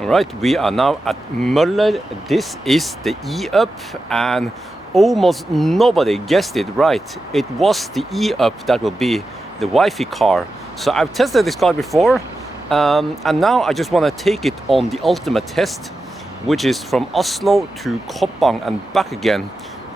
Alright, we are now at Møller. This is the E-Up, and almost nobody guessed it right. It was the E-Up that will be the wifey car. So I've tested this car before, and now I just want to take it on the ultimate test, which is from Oslo to Koppang and back again.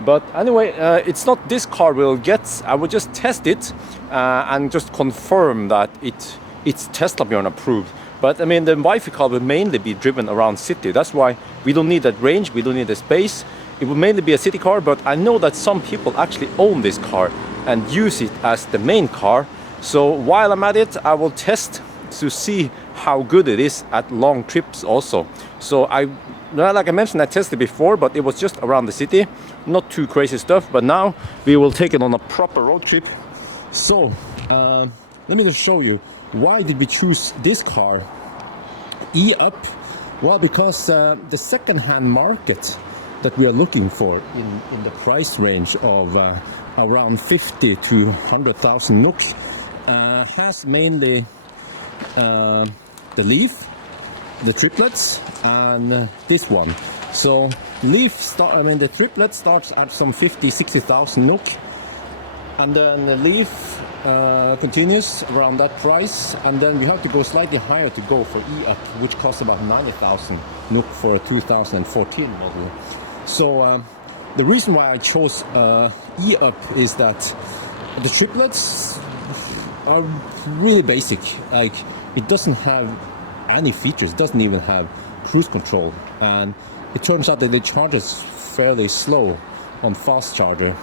But anyway, it's not this car we'll get. I will just test it and just confirm that it's Tesla Bjørn approved. But I mean, the wifey car will mainly be driven around city. That's why we don't need that range, we don't need the space. It will mainly be a city car, but I know that some people actually own this car and use it as the main car. So while I'm at it, I will test to see how good it is at long trips also. So like I mentioned, I tested before, but it was just around the city, not too crazy stuff. But now we will take it on a proper road trip. So let me just show you, why did we choose this car, E-Up? Well, because the second-hand market that we are looking for in the price range of around 50 to 100,000 NOK has mainly the Leaf, the triplets, and this one. So the triplet starts at some 50-60,000 NOK, and then the Leaf continues around that price, and then we have to go slightly higher to go for E-Up, which costs about 90,000 NOK for a 2014 model. So the reason why I chose E-Up is that the triplets are really basic. Like, it doesn't have any features, it doesn't even have cruise control, and it turns out that it charges fairly slow on fast charger.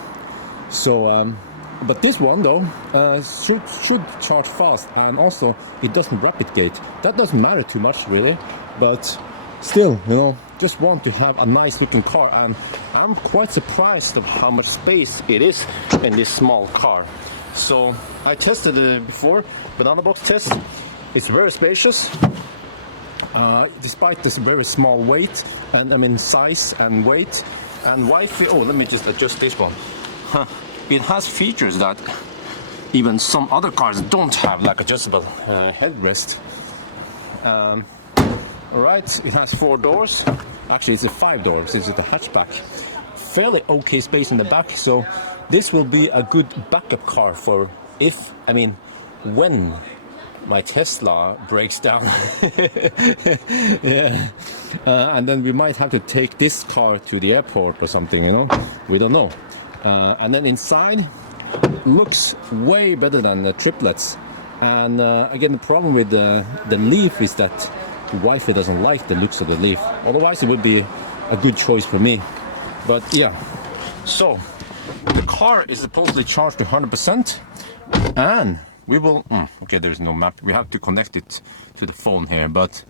So but this one though should charge fast, and also it doesn't rapid gate. That doesn't matter too much really, but still, you know, just want to have a nice looking car, and I'm quite surprised of how much space it is in this small car. So I tested it before, banana box test. It's very spacious, despite this very small weight, and I mean size and weight. And wifey, oh, let me just adjust this one. It has features that even some other cars don't have, like adjustable headrest. Alright, it has 4 doors. Actually, it's a 5 doors. It's a hatchback. Fairly okay space in the back, so this will be a good backup car for when my Tesla breaks down. Yeah, and then we might have to take this car to the airport or something, you know, we don't know. And then inside looks way better than the triplets, and again, the problem with the Leaf is that the wifey doesn't like the looks of the Leaf. Otherwise it would be a good choice for me. But yeah, so the car is supposedly charged to 100%, and we will okay, there's no map, we have to connect it to the phone here. But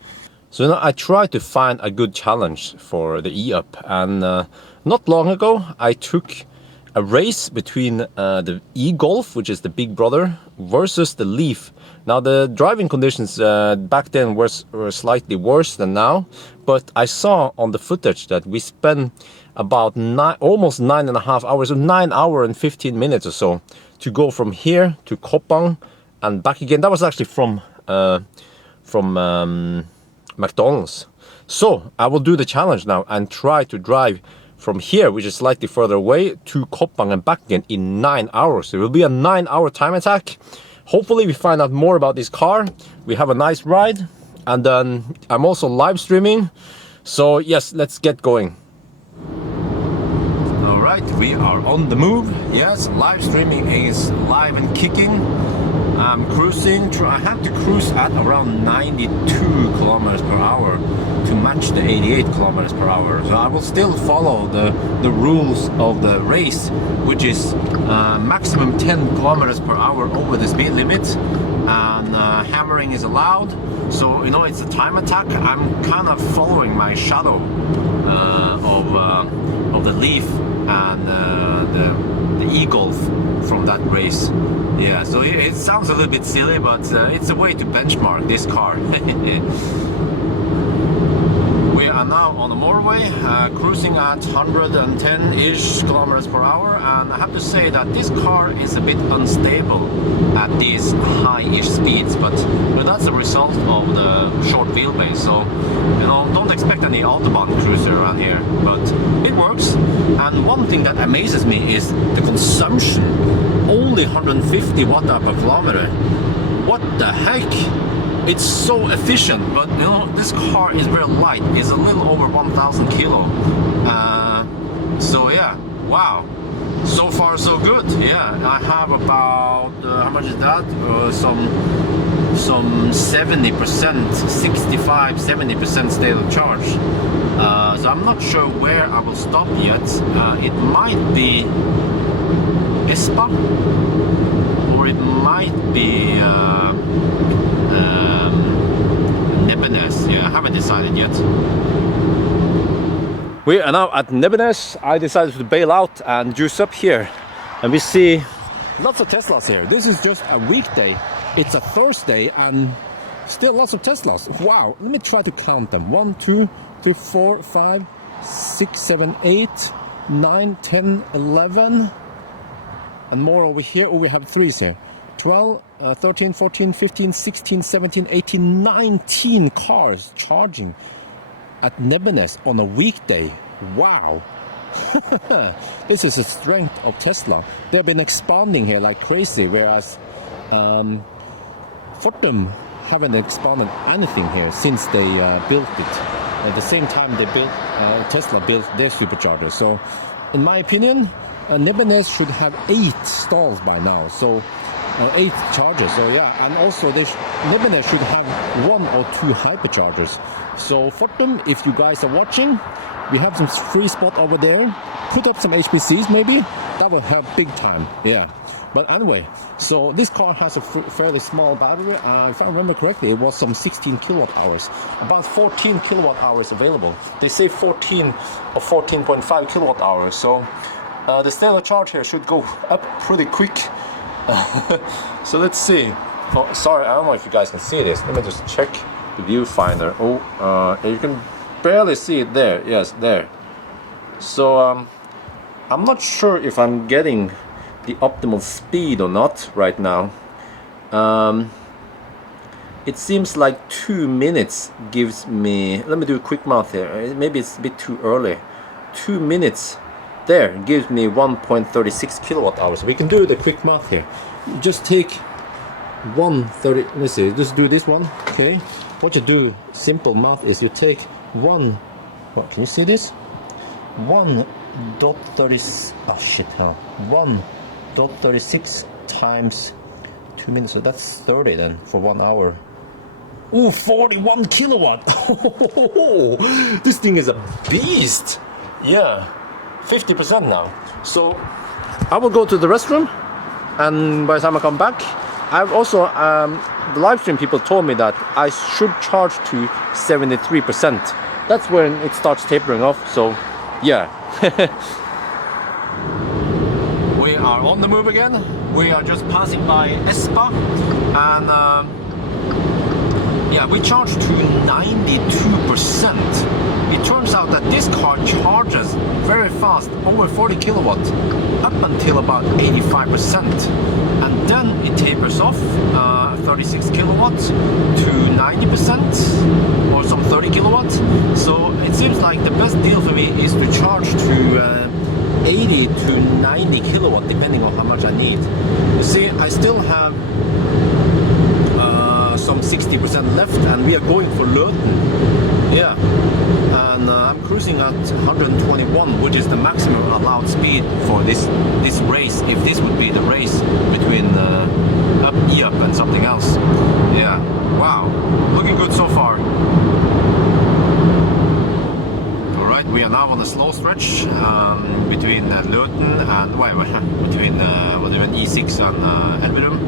so now I tried to find a good challenge for the E-Up, and not long ago I took a race between the e-Golf, which is the big brother, versus the Leaf. Now the driving conditions back then were slightly worse than now, but I saw on the footage that we spent about almost 9.5 hours, or 9 hours and 15 minutes or so, to go from here to Koppang and back again. That was actually from McDonald's. So I will do the challenge now and try to drive from here, which is slightly further away, to Koppang and back again in 9 hours. So it will be a 9-hour time attack. Hopefully we find out more about this car, we have a nice ride, and then I'm also live streaming. So yes, let's get going. Alright, we are on the move. Yes, live streaming is live and kicking. I'm cruising. I have to cruise at around 92 kilometers per hour to match the 88 kilometers per hour. So I will still follow the rules of the race, which is maximum 10 kilometers per hour over the speed limit, and hammering is allowed. So, you know, it's a time attack. I'm kind of following my shadow of the Leaf and the e-Golf from that race. Yeah, so it sounds a little bit silly, but it's a way to benchmark this car. We are are now on the motorway, cruising at 110-ish kilometers per hour, and I have to say that this car is a bit unstable at these high-ish speeds, but that's a result of the short wheelbase. So, you know, don't expect any Autobahn cruiser around here, but it works. And one thing that amazes me is the consumption. Only 150 watt-hour per kilometer. What the heck? It's so efficient, but you know, this car is very light. It's a little over 1,000 kilo. So yeah, wow. So far so good. Yeah, I have about how much is that? Some 70%, 65-70% state of charge. So I'm not sure where I will stop yet. It might be Espa, or it might be Nebenes. Yeah, I haven't decided yet. We are now at Nebenes. I decided to bail out and juice up here, and we see lots of Teslas here. This is just a weekday. It's a Thursday and still lots of Teslas. Wow, let me try to count them. 1, 2, 3, 4, 5, 6, 7, 8, 9, 10, 11, and more over here. Oh, we have 3s here. 12, 13, 14, 15, 16, 17, 18, 19 cars charging at Nebenes on a weekday. Wow. This is the strength of Tesla. They've been expanding here like crazy, whereas Fortum haven't expanded anything here since they built it. At the same time they built Tesla built their supercharger. So in my opinion, Nebenes should have 8 stalls by now. So 8 chargers. So yeah, and also Nyland should have 1 or 2 hyperchargers. So Fortum, if you guys are watching, we have some free spot over there. Put up some HPCs maybe. That will help big time. Yeah. But anyway, so this car has a fairly small battery. If I remember correctly, it was some 16 kilowatt hours. About 14 kilowatt hours available. They say 14 or 14.5 kilowatt hours. So the state of charge here should go up pretty quick. So let's see. Oh, sorry, I don't know if you guys can see this. Let me just check the viewfinder. Oh, you can barely see it there. Yes, there. So I'm not sure if I'm getting the optimal speed or not right now. It seems like 2 minutes gives me, let me do a quick math here. Maybe it's a bit too early. 2 minutes there gives me 1.36 kilowatt hours. We can do the quick math here. You just take 130, let's see, just do this one. Okay, what you do, simple math, is you take one, what, can you see this? 1.30, oh shit, hell, 1.36 times 2 minutes, so that's 30 then for 1 hour. Ooh, 41 kilowatt. This thing is a beast. Yeah, 50% now. So I will go to the restroom, and by the time I come back, I've also the live stream people told me that I should charge to 73%. That's when it starts tapering off. So yeah. We are on the move again. We are just passing by Espa, and yeah, we charged to 92%. It turns out that this car charges very fast, over 40 kilowatt, up until about 85%, and then it tapers off 36 kilowatt to 90% or some 30 kilowatt. So it seems like the best deal for me is to charge to 80 to 90 kilowatt, depending on how much I need. You see, I still have some 60% left, and we are going for Løten. Yeah, and I'm cruising at 121, which is the maximum allowed speed for this race, if this would be the race between E-Up and something else. Yeah, wow, looking good so far. Alright, we are now on a slow stretch between Løten and, between E6 and Elverum,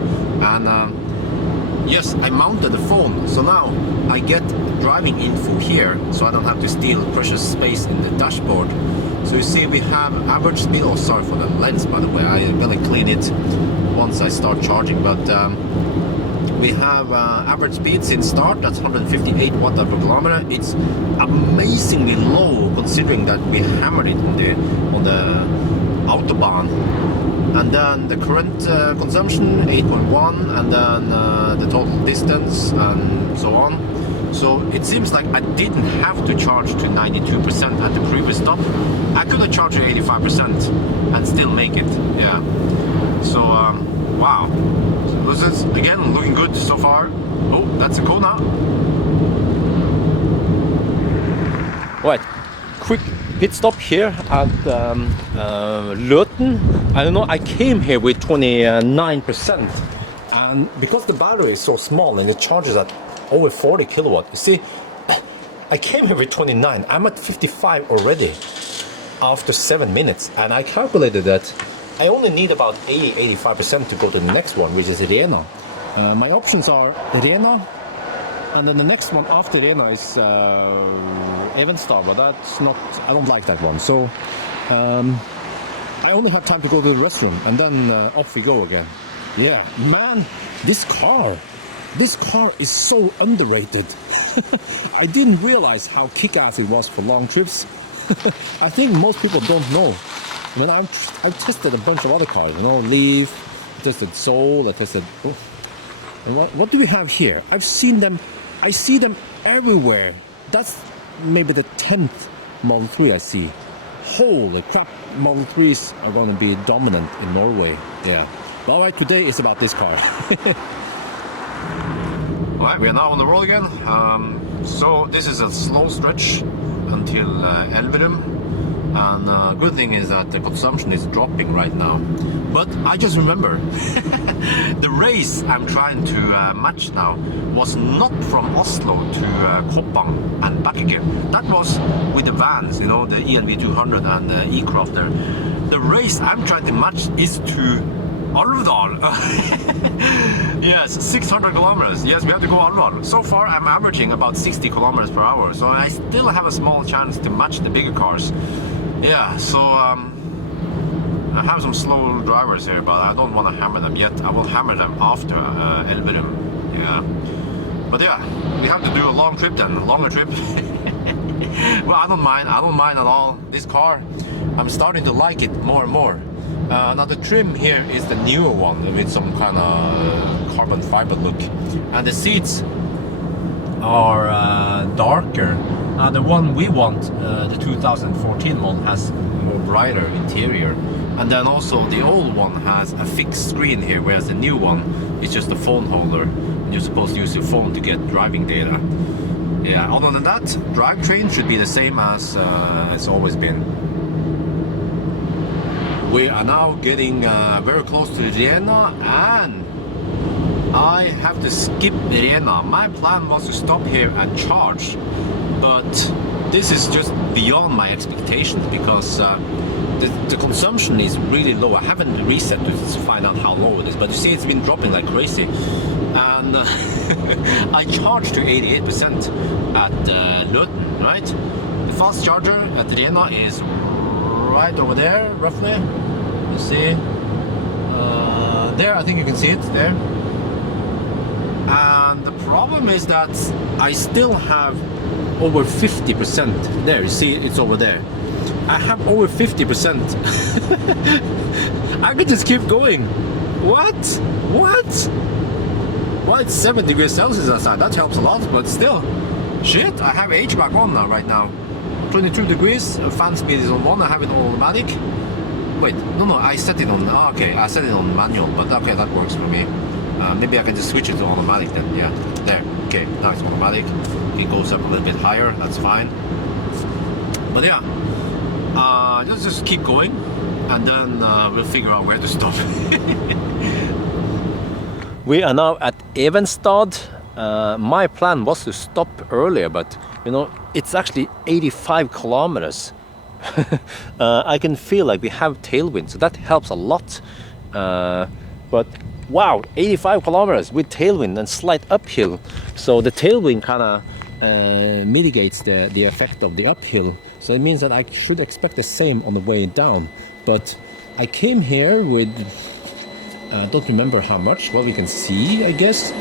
and yes, I mounted the phone, so now I get driving info here, so I don't have to steal precious space in the dashboard. So you see we have average speed, oh sorry for the lens by the way, I'm gonna clean it once I start charging, but We have average speed since start, that's 158 watt per kilometer. It's amazingly low considering that we hammered it on the Autobahn. And then the current consumption 8.1, and then the total distance and so on. So it seems like I didn't have to charge to 92% at the previous stop. I could have charged to 85% and still make it. Yeah. So wow. So this is again looking good so far. Oh, that's a Kona. Right. Quick pit stop here at Løten. I don't know, I came here with 29%, and because the battery is so small and it charges at over 40 kilowatt, you see, I came here with 29, I'm at 55 already after 7 minutes, and I calculated that I only need about 80-85% to go to the next one, which is Rena. My options are Rena, and then the next one after Rena is Evenstad, but that's not, I don't like that one. So I only have time to go to the restaurant, and then off we go again. Yeah, man, this car is so underrated. I didn't realize how kick-ass it was for long trips. I think most people don't know. I mean, I've tested a bunch of other cars, you know, Leaf, I tested Soul, I tested... Oh. And what do we have here? I see them everywhere. That's maybe the 10th Model 3 I see. Holy crap, Model 3s are going to be dominant in Norway. Yeah. All right, today is about this car. All right, we are now on the road again. So this is a slow stretch until Elverum. And good thing is that the consumption is dropping right now. But I just remember the race I'm trying to match now was not from Oslo to Koppang and back again. That was with the vans, you know, the ELV 200 and the E-Crafter. The race I'm trying to match is to Alvdal. Yes, 600 kilometers. Yes, we have to go Alvdal. So far I'm averaging about 60 kilometers per hour, so I still have a small chance to match the bigger cars. Yeah, so I have some slow drivers here, but I don't want to hammer them yet. I will hammer them after Elverum. Yeah, but yeah, we have to do a long trip then, a longer trip. Well, I don't mind at all. This car, I'm starting to like it more and more. Now the trim here is the newer one with some kind of carbon fiber look, and the seats are darker. The one we want, the 2014 one, has more brighter interior, and then also the old one has a fixed screen here, whereas the new one is just a phone holder and you're supposed to use your phone to get driving data. Yeah, other than that, drivetrain should be the same as it's always been. We are now getting very close to Rena, and I have to skip Rena. My plan was to stop here and charge, but this is just beyond my expectations because the consumption is really low. I haven't reset to find out how low it is, but you see it's been dropping like crazy. And I charged to 88% at Løten, right? The fast charger at Rena is right over there, roughly. You see? There, I think you can see it, there. And the problem is that I still have over 50%. There, you see, it's over there. I have over 50%. I could just keep going. What? What? Well, it's 7 degrees Celsius outside. That helps a lot, but still. Shit, I have HVAC on now, right now. 22 degrees, fan speed is on 1, I have it on automatic. Wait, no, I set it on, okay, I set it on manual, but okay, that works for me. Maybe I can just switch it to automatic then, yeah, there, okay, now it's automatic. It goes up a little bit higher, that's fine. But yeah, let's just keep going, and then we'll figure out where to stop. We are now at Evenstad. My plan was to stop earlier, but you know, it's actually 85 kilometers. I can feel like we have tailwind, so that helps a lot. But wow, 85 kilometers with tailwind and slight uphill. So the tailwind kind of mitigates the effect of the uphill. So it means that I should expect the same on the way down. But I came here with, don't remember how much, what we can see, I guess.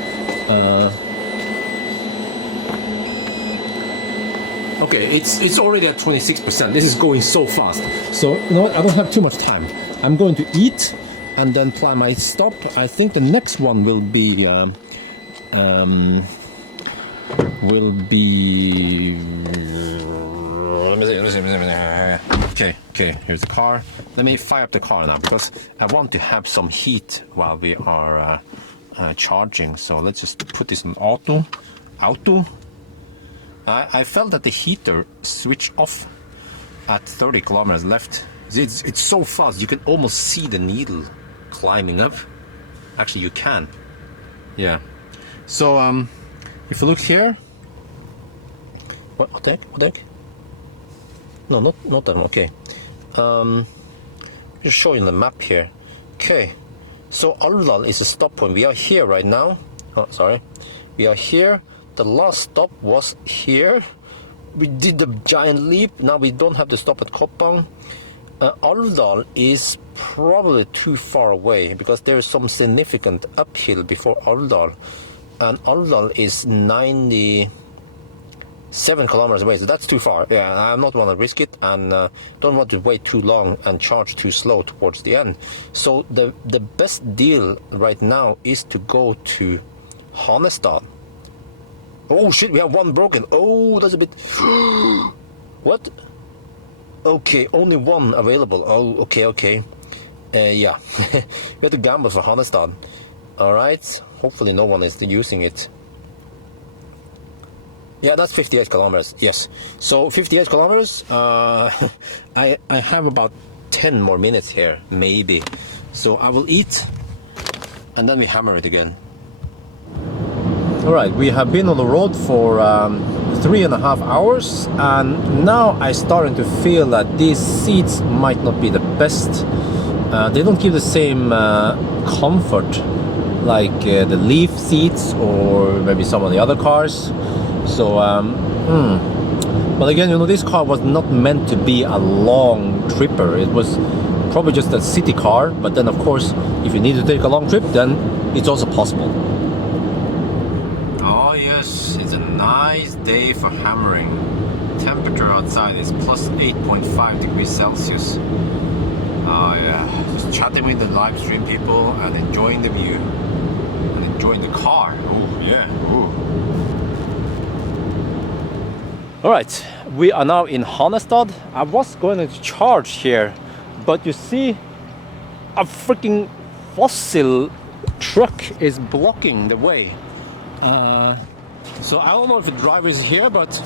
Okay, it's already at 26%. This is going so fast. So you know what? I don't have too much time. I'm going to eat and then plan my stop. I think the next one will be Okay, here's the car. Let me fire up the car now because I want to have some heat while we are charging. So let's just put this on auto. I felt that the heater switched off at 30 kilometers left. It's so fast, you can almost see the needle climbing up. Actually, you can. Yeah. So if you look here, what deck? No, not that one. Okay. Just showing the map here. Okay. So Alvdal is a stop point. We are here right now. Oh, sorry. We are here. The last stop was here. We did the giant leap. Now we don't have to stop at Koppang. Alvdal is probably too far away because there is some significant uphill before Alvdal. And Alvdal is 97 kilometers away, so that's too far. Yeah, I don't want to risk it and don't want to wait too long and charge too slow towards the end. So the best deal right now is to go to Hanestad. Oh shit, we have one broken. Oh, that's a bit... What? Okay, only one available. Oh, okay. Yeah, we have to gamble for Hanestad. Alright, hopefully no one is using it. Yeah, that's 58 kilometers, yes. So 58 kilometers, I have about 10 more minutes here, maybe. So I will eat, and then we hammer it again. Alright, we have been on the road for 3.5 hours, and now I'm starting to feel that these seats might not be the best. They don't give the same comfort like the Leaf seats or maybe some of the other cars. So, but again, you know, this car was not meant to be a long tripper. It was probably just a city car, but then of course, if you need to take a long trip, then it's also possible. Oh yes, it's a nice day for hammering. Temperature outside is plus 8.5 degrees Celsius. Oh yeah, just chatting with the live stream people and enjoying the view and enjoying the car. Oh yeah. Ooh. All right, we are now in Hanestad. I was going to charge here, but you see, a freaking fossil truck is blocking the way. So I don't know if the driver is here, but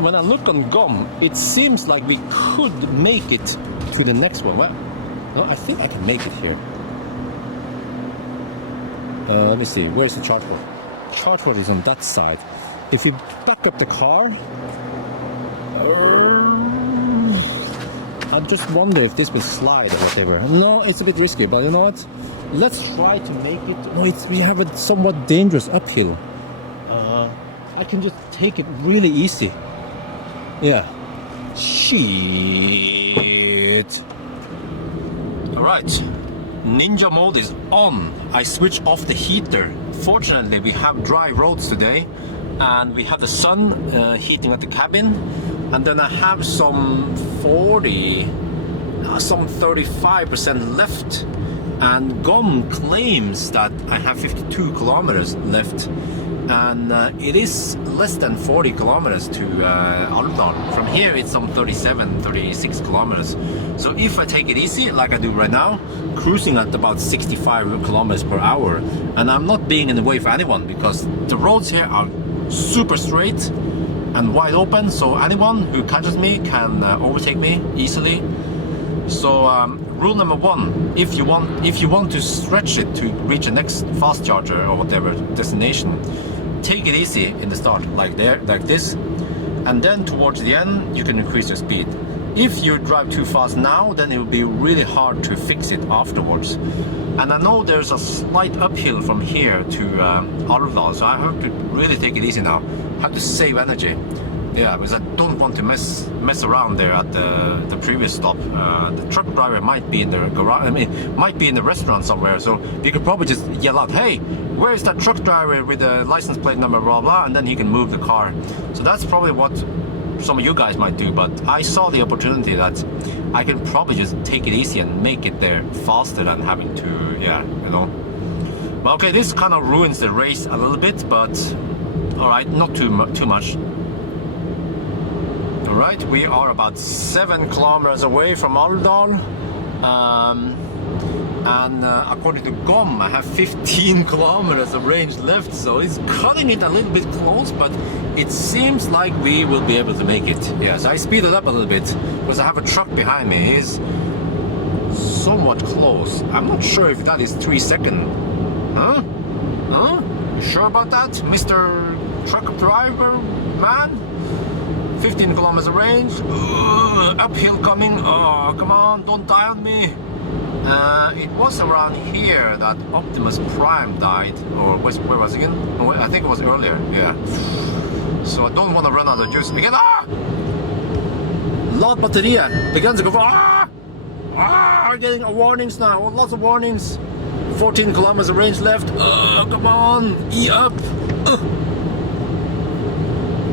when I look on GOM, it seems like we could make it to the next one. Well, no, I think I can make it here. Let me see, where's the charge port? Charge port is on that side. If you back up the car, I just wonder if this will slide or whatever. No, it's a bit risky, but you know what? Let's try to make it. No, we have a somewhat dangerous uphill. I can just take it really easy. Yeah. Shit. Alright. Ninja mode is on. I switched off the heater. Fortunately, we have dry roads today. And we have the sun heating at the cabin, and then I have some 35% left, and GOM claims that I have 52 kilometers left, and it is less than 40 kilometers to Alvdal. From here it's some 36 kilometers. So if I take it easy, like I do right now, cruising at about 65 kilometers per hour, and I'm not being in the way for anyone because the roads here are super straight and wide open, so anyone who catches me can overtake me easily. So rule number one, if you want to stretch it to reach the next fast charger or whatever destination, take it easy in the start, like this, and then towards the end you can increase your speed. If you drive too fast now, then it will be really hard to fix it afterwards. And I know there's a slight uphill from here to Alvdal, so I have to really take it easy now. I have to save energy. Yeah, because I don't want to mess around there at the previous stop. The truck driver might be in the garage. I mean, might be in the restaurant somewhere. So you could probably just yell out, "Hey, where is that truck driver with the license plate number, blah blah," and then he can move the car. So that's probably what some of you guys might do. But I saw the opportunity that I can probably just take it easy and make it there faster than having to, yeah, you know. But okay, this kind of ruins the race a little bit, but all right, not too much. All right, we are about 7 kilometers away from Alvdal. And according to GOM, I have 15 kilometers of range left, so it's cutting it a little bit close, but it seems like we will be able to make it. Yeah, so I speeded up a little bit because I have a truck behind me. He's somewhat close. I'm not sure if that is 3 seconds. Huh? Huh? You sure about that, Mr. Truck Driver Man? 15 kilometers of range. Uphill coming. Oh, come on, don't die on me. It was around here that Optimus Prime died, or where was it again? Oh, I think it was earlier, yeah. So I don't want to run out of juice again. Lad batteriet begins to go for. I'm getting warnings now, lots of warnings. 14 kilometers of range left. Come on, E up.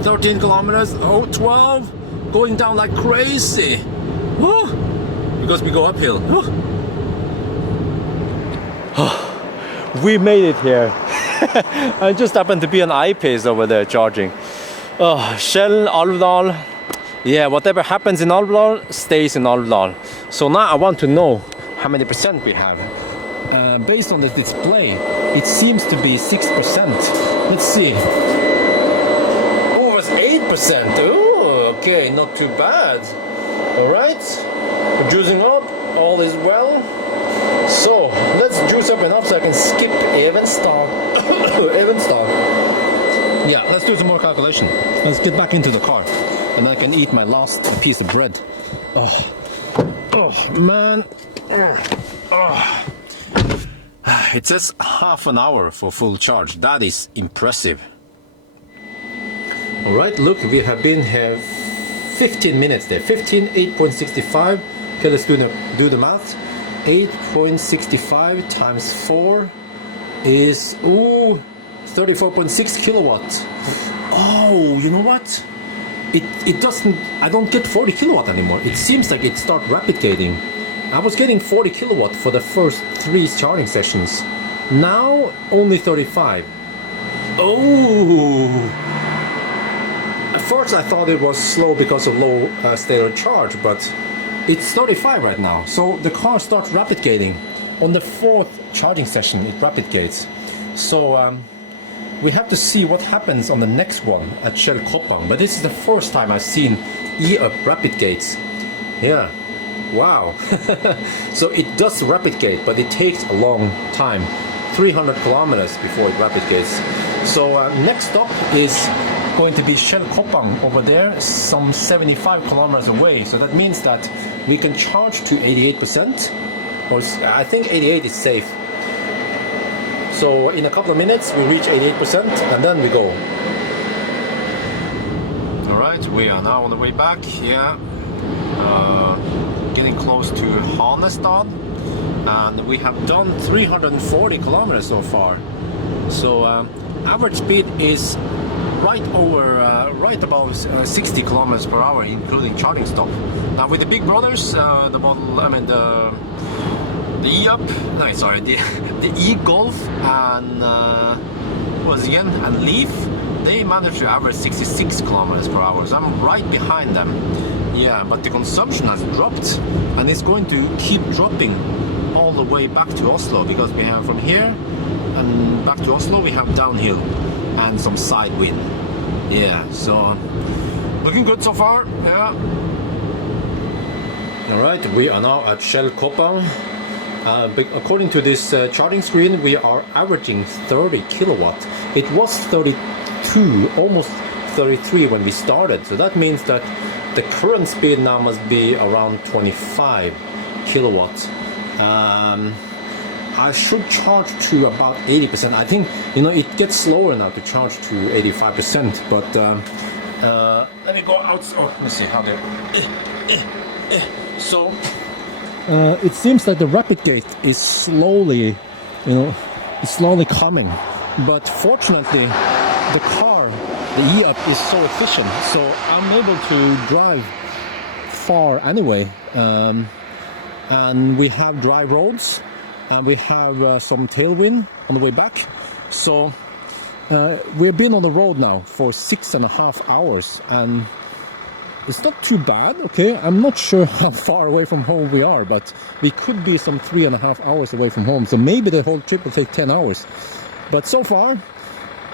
13 kilometers. Oh, 12. Going down like crazy. Because we go uphill. We made it here. I just happened to be on iPace over there charging. Shell, Alvdal. Yeah, whatever happens in Alvdal stays in Alvdal. So now I want to know how many percent we have. Based on the display, it seems to be 6%. Let's see. Oh, it was 8%. Oh, okay, not too bad. All right, we're juicing up. All is well. So let's juice up enough so I can skip Evenstad. Evenstad. Yeah, let's do some more calculation. Let's get back into the car, and I can eat my last piece of bread. Oh man. It says half an hour for full charge. That is impressive. All right, look, we have been here 15 minutes there. 15, 8.65. Okay, let's do the math. 8.65 times 4 is 34.6 kilowatts. Oh, you know what? It doesn't. I don't get 40 kilowatt anymore. It seems like it starts rapid gating. I was getting 40 kilowatt for the first 3 charging sessions. Now only 35. Oh. At first I thought it was slow because of low state of charge, but it's 35 right now. So the car starts rapid gating. On the 4th charging session, it rapid gates. So we have to see what happens on the next one at Shell Koppang. But this is the first time I've seen E-Up rapid gates. Yeah. Wow. So it does rapid gate, but it takes a long time. 300 kilometers before it rapid gates. So next stop is going to be Shell Koppang over there, some 75 kilometers away. So that means that we can charge to 88%, or I think 88 is safe. So in a couple of minutes we reach 88% and then we go. All right, we are now on the way back. Yeah, getting close to Hanestad, and we have done 340 kilometers so far. So average speed is right about 60 kilometers per hour, including charging stop. Now with the big brothers, the E-Up, no, sorry, the E-Golf and and Leaf, they managed to average 66 kilometers per hour. So I'm right behind them. Yeah, but the consumption has dropped, and it's going to keep dropping all the way back to Oslo, because we have from here and back to Oslo we have downhill and some side wind. Yeah, so looking good so far. Yeah. All right, we are now at Shell Koppang. According to this charging screen, we are averaging 30 kilowatt. It was 32, almost 33 when we started. So that means that the current speed now must be around 25 kilowatts. I should charge to about 80%. I think, you know, it gets slower now to charge to 85%, but Let me go out. Oh, let me see how they. So it seems that the rapid gate is slowly, it's slowly coming. But fortunately, the car, the e-up, is so efficient, so I'm able to drive far anyway. And we have dry roads, and we have some tailwind on the way back. So we've been on the road now for 6.5 hours, and it's not too bad. Okay, I'm not sure how far away from home we are, but we could be some 3.5 hours away from home. So maybe the whole trip will take 10 hours. But so far,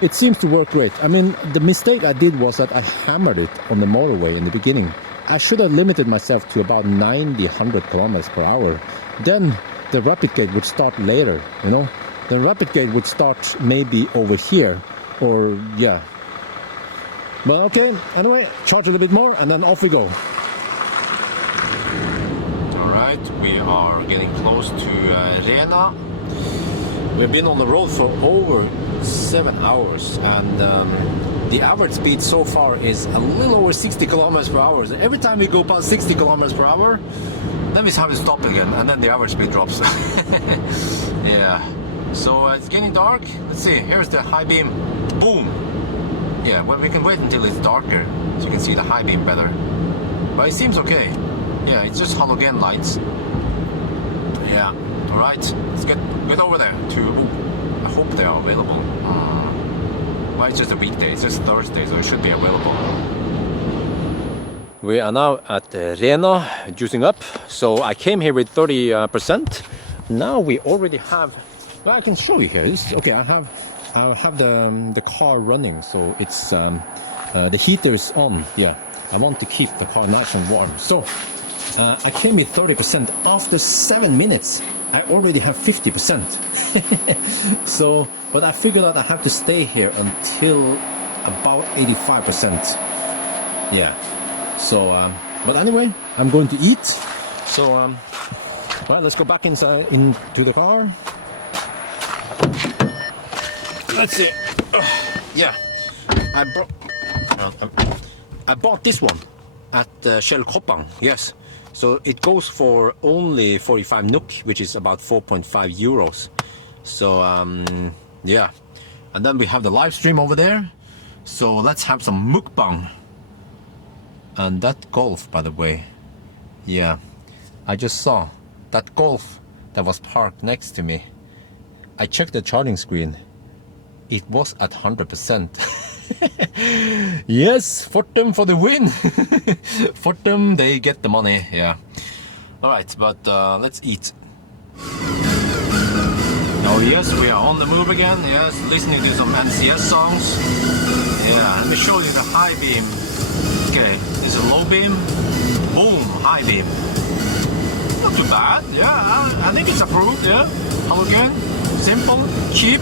it seems to work great. I mean, the mistake I did was that I hammered it on the motorway in the beginning. I should have limited myself to about 90-100 kilometers per hour. Then the rapid gate would start later, The rapid gate would start maybe over here, or yeah. But okay, anyway, charge a little bit more and then off we go. Alright, we are getting close to Rena. We've been on the road for over 7 hours, and the average speed so far is a little over 60 kilometers per hour. Every time we go past 60 kilometers per hour, then we have to stop again, and then the average speed drops. Yeah. So it's getting dark. Let's see, here's the high beam. Boom! Yeah, well, we can wait until it's darker so you can see the high beam better. But it seems okay. Yeah, it's just halogen lights. Yeah, alright. Let's get over there to... Ooh, I hope they are available. Well, it's just a weekday. It's just Thursday, so it should be available. We are now at Rena, juicing up. So I came here with 30%. Now we already have... Well, I can show you here. Okay, I have the car running, so it's the heater is on. Yeah, I want to keep the car nice and warm. So I came with 30%. After 7 minutes, I already have 50%. So, but I figured out I have to stay here until about 85%. Yeah. So, but anyway, I'm going to eat. So, well, let's go back inside into the car. Let's see. Yeah, I bought this one at Shell Koppang. Yes, so it goes for only 45 NOK, which is about 4.5 euros. So yeah, and then we have the live stream over there. So let's have some mukbang. And that Golf, by the way, yeah, I just saw that Golf that was parked next to me. I checked the charging screen. It was at 100%. Yes, Fortum for the win. Fortum, they get the money, yeah. Alright, but let's eat. Oh yes, we are on the move again. Yes, listening to some NCS songs. Yeah, let me show you the high beam. Okay, this is a low beam. Boom, high beam. Not too bad, yeah, I think it's approved, yeah. How again? Simple, cheap.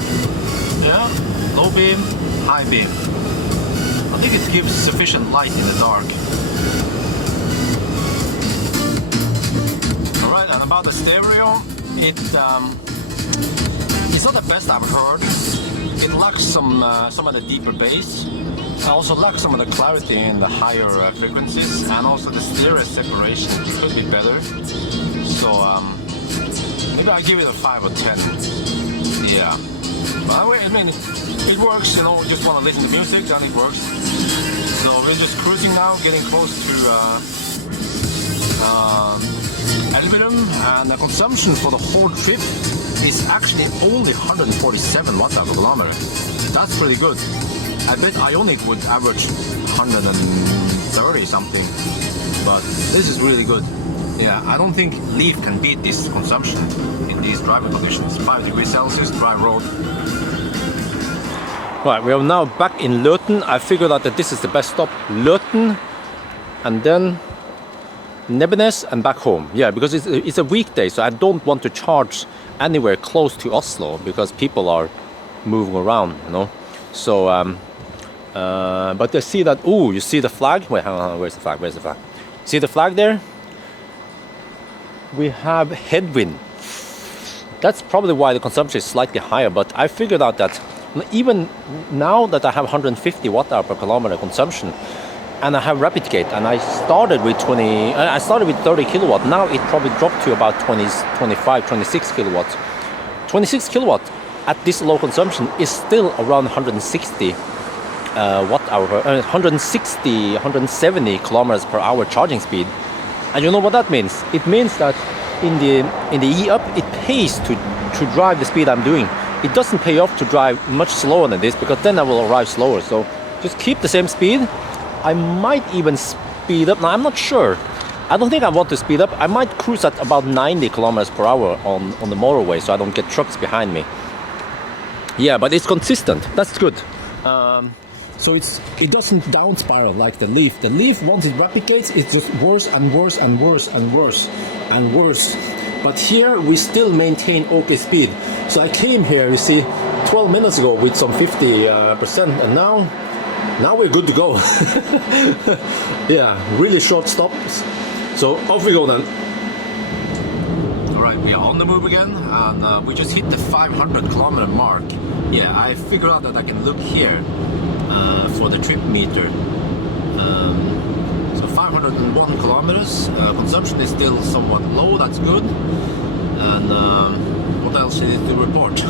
Yeah, low beam, high beam. I think it gives sufficient light in the dark. Alright, and about the stereo, it's not the best I've heard. It lacks some of the deeper bass. I also lack some of the clarity in the higher frequencies, and also the stereo separation could be better. So maybe I'll give it a 5 or 10. Yeah. But I mean, it works, just want to listen to music, then it works. So we're just cruising now, getting close to Elverum, and the consumption for the whole trip is actually only 147 watt per kilometer. That's pretty good. I bet Ionic would average 130 something, but this is really good. Yeah, I don't think Leaf can beat this consumption in these driving conditions. 5 degrees Celsius, dry road. Right, we are now back in Løten. I figured out that this is the best stop. Løten, and then Nebbenes and back home. Yeah, because it's a weekday, so I don't want to charge anywhere close to Oslo because people are moving around, So, but I see that, ooh, you see the flag? Wait, hang on, where's the flag? Where's the flag? See the flag there? We have headwind. That's probably why the consumption is slightly higher, but I figured out that even now that I have 150 watt hour per kilometer consumption, and I have rapid gate, and I started with 30 kilowatt. Now it probably dropped to about 25, 26 kilowatts. 26 kilowatt at this low consumption is still around 160 watt hour, 160, 170 kilometers per hour charging speed. And you know what that means? It means that in the E-Up, it pays to drive the speed I'm doing. It doesn't pay off to drive much slower than this, because then I will arrive slower. So just keep the same speed. I might even speed up. Now, I'm not sure. I don't think I want to speed up. I might cruise at about 90 kilometers per hour on the motorway, so I don't get trucks behind me. Yeah, but it's consistent. That's good. So it doesn't down spiral like the Leaf. The Leaf, once it replicates, it's just worse and worse and worse and worse and worse. But here we still maintain okay speed. So I came here, you see, 12 minutes ago with some 50%, and now we're good to go. Yeah, really short stops. So off we go then. Alright, we are on the move again, and we just hit the 500 kilometer mark. Yeah, I figured out that I can look here for the trip meter. So 501 kilometers. Consumption is still somewhat low, that's good. And what else is to report?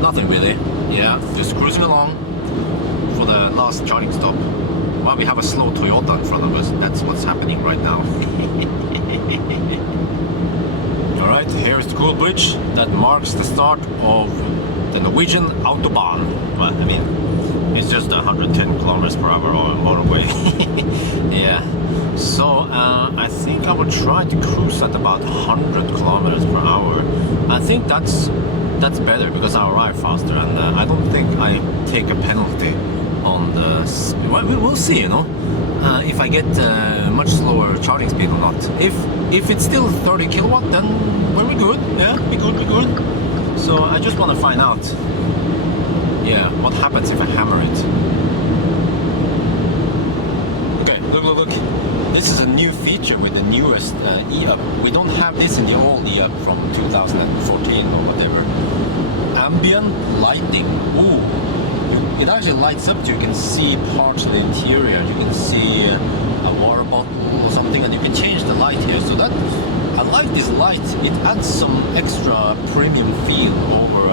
Nothing really. Yeah, just cruising along for the last charging stop. Well, we have a slow Toyota in front of us. That's what's happening right now. Alright, here's the cool bridge that marks the start of the Norwegian Autobahn. Well, I mean, it's just 110 kilometers per hour on a motorway. Yeah. So I think I will try to cruise at about 100 kilometers per hour. I think that's better, because I arrive faster, and I don't think I take a penalty on the. Well, we'll see, you know, if I get much slower charging speed or not. If it's still 30 kilowatt, then we're good. Yeah, we good. So I just want to find out. Yeah, what happens if I hammer it? Okay, look. This is a new feature with the newest E-Up. We don't have this in the old E-Up from 2014 or whatever. Ambient lighting. Ooh, it actually lights up so you can see parts of the interior. You can see a water bottle or something, and you can change the light here. So that, I like this light. It adds some extra premium feel over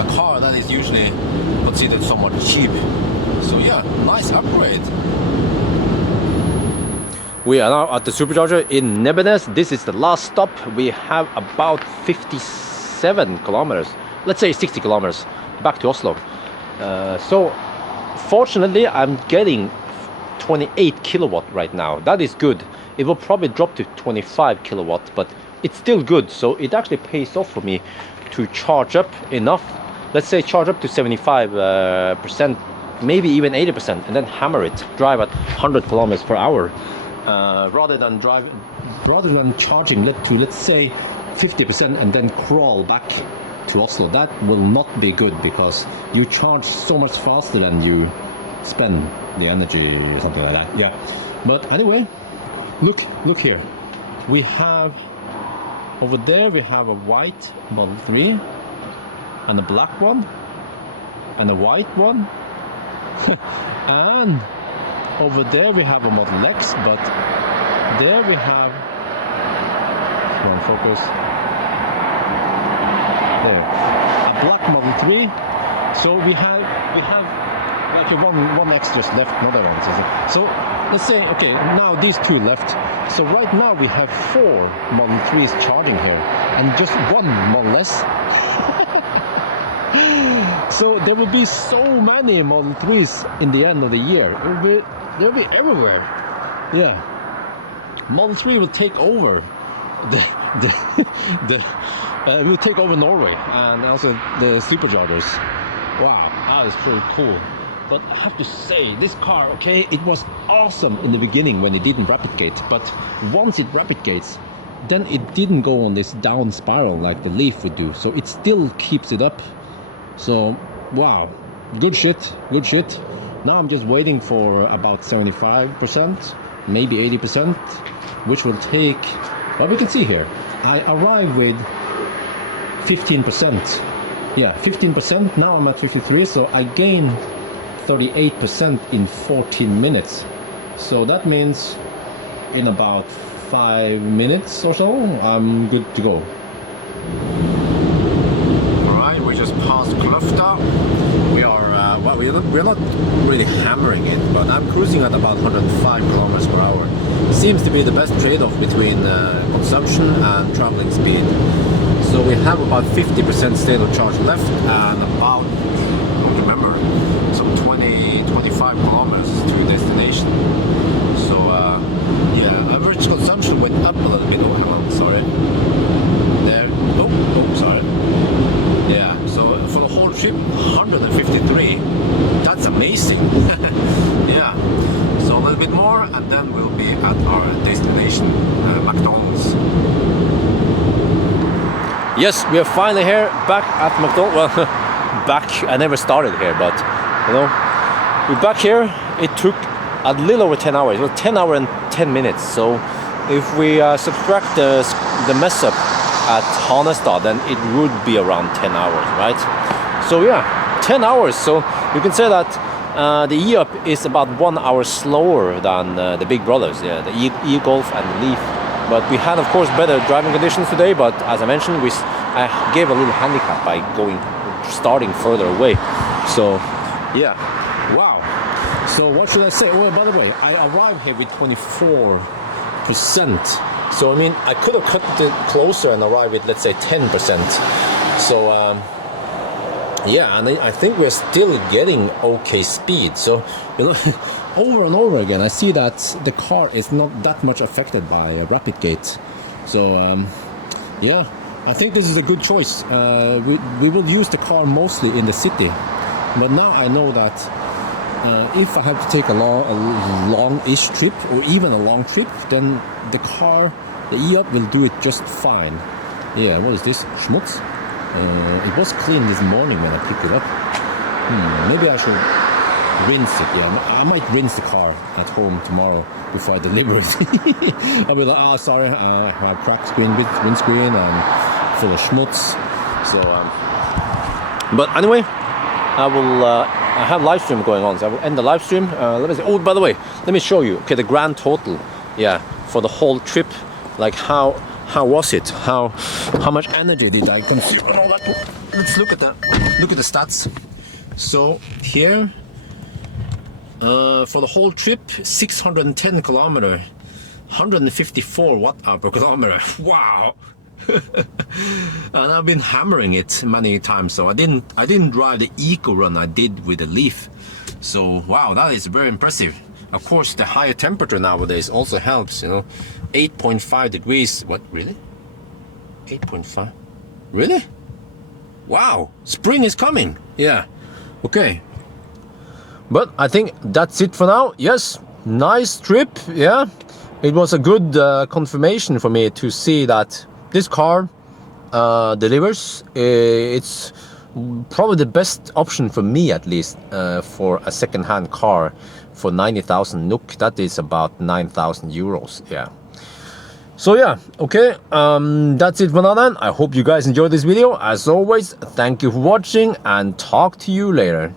a car that is usually considered somewhat cheap. So yeah, nice upgrade. We are now at the supercharger in Nebbenes. This is the last stop. We have about 57 kilometers, let's say 60 kilometers back to Oslo. So fortunately I'm getting 28 kilowatt right now. That is good. It will probably drop to 25 kilowatt, but it's still good. So it actually pays off for me to charge up enough. Let's say charge up to 75%, maybe even 80%, and then hammer it, drive at 100 kilometers per hour. Rather than charging to, let's say, 50% and then crawl back to Oslo. That will not be good, because you charge so much faster than you spend the energy or something like that. Yeah, but anyway, look here. We have over there, we have a white Model 3 and a black one and a white one. And over there we have a Model X, but there we have, come on, focus, there, a black Model 3. So we have like one extra left, another one. So let's say, okay, now these two left. So right now we have 4 Model 3s charging here and just 1 Model S. So there will be so many Model 3s in the end of the year. They'll be everywhere. Yeah, Model 3 will take over will take over Norway, and also the superchargers. Wow, that is pretty cool. But I have to say, this car, okay, it was awesome in the beginning when it didn't rapid gate, but once it rapid gates, then it didn't go on this down spiral like the Leaf would do. So it still keeps it up. So wow, good shit. Now I'm just waiting for about 75%, maybe 80%, which will take, well, we can see here, I arrived with 15%. Yeah, 15%. Now I'm at 53, so I gained 38% in 14 minutes. So that means in about 5 minutes or so, I'm good to go. Alright, we just passed Kløfta. We are, well, we're not really hammering it, but I'm cruising at about 105 kilometers per hour. Seems to be the best trade-off between consumption and traveling speed. So we have about 50% state of charge left and about, I don't remember, some 20-25 kilometers to destination. So yeah, average consumption went up a little bit. Oh, hello, sorry. There. Oh, sorry. Yeah, so for the whole trip, 153. That's amazing. Yeah. So a little bit more, and then we'll be at our destination, McDonald's. Yes, we are finally here, back at McDonald's. Well, back. I never started here, but you know, we're back here. It took a little over 10 hours. It was 10 hours and 10 minutes. So if we subtract the mess up at Hanestad, then it would be around 10 hours, right? So yeah, 10 hours. So you can say that the E-Up is about 1 hour slower than the big brothers, yeah, the E-Golf and the Leaf. But we had, of course, better driving conditions today. But as I mentioned, I gave a little handicap by starting further away. So yeah, wow. So what should I say? Well, by the way, I arrived here with 24%. So I mean, I could have cut it closer and arrived with, let's say, 10%. So yeah, and I think we're still getting okay speed. So you know, over and over again, I see that the car is not that much affected by rapid gate. So yeah, I think this is a good choice. We will use the car mostly in the city, but now I know that if I have to take a long-ish trip or even a long trip, then the car, the E-Up, will do it just fine. Yeah, what is this? Schmutz? It was clean this morning when I picked it up. Maybe I should rinse it. Yeah, I might rinse the car at home tomorrow before I deliver it. I'll be like, oh, sorry, I have cracked windscreen and full of schmutz. So, but anyway, I have live stream going on, so I will end the live stream. Let me see. Oh, by the way, let me show you. Okay, the grand total. Yeah, for the whole trip, like how was it? How much energy did I consume? And all that. Let's look at that. Look at the stats. So here, for the whole trip, 610 kilometer, 154 watt-hour per kilometer. Wow. And I've been hammering it many times, so I didn't drive the eco run I did with the Leaf. So wow, that is very impressive. Of course, the higher temperature nowadays also helps, you know. 8.5 degrees. What, really? 8.5? Really? Wow, spring is coming. Yeah. Okay. But I think that's it for now. Yes, nice trip. Yeah, it was a good confirmation for me to see that this car delivers. It's probably the best option for me, at least, for a second-hand car for 90,000 NOK. That is about 9,000 euros. Yeah. So yeah, okay, that's it for now then. I hope you guys enjoyed this video. As always, thank you for watching and talk to you later.